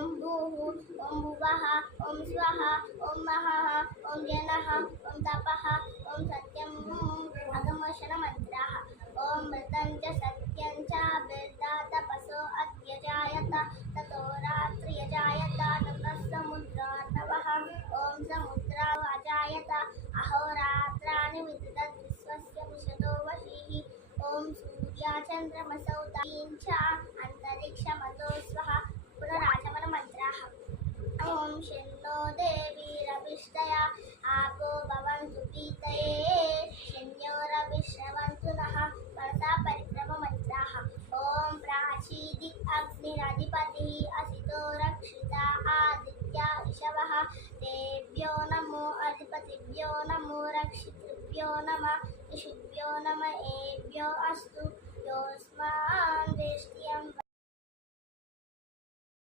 ॐ भूः ॐ भुवः ॐ स्वः ॐ महः ॐ जनः ॐ तपः ॐ सत्यम् अगमशनमन्त्राः ॐ मृतं सत्यं च तपसो अद्य जायत ततो रात्र्यजायत ततः समुद्रातवः ॐ समुद्रा अजायत अहोरात्राणि विदधद्विश्वस्य विशतो वशीः। ॐ सूर्याचन्द्रमसौ तीं च, अन्तरिक्षमतो स्वः पुनराचमनमन्त्राः ॐ शन्नो देवीरभिष्टया आपो भवन्तु पीतये शन्योरभिश्रवन्तु नः मनसा परिक्रममन्त्राः ॐ प्राचीदि अग्निरधिपतिः असितो रक्षिता आदित्या विशवः तेभ्यो नमो अधिपतिभ्यो नमो रक्षितृभ्यो नमः। ऋषिभ्यो नम एभ्यो अस्तु। वेष्ट्यं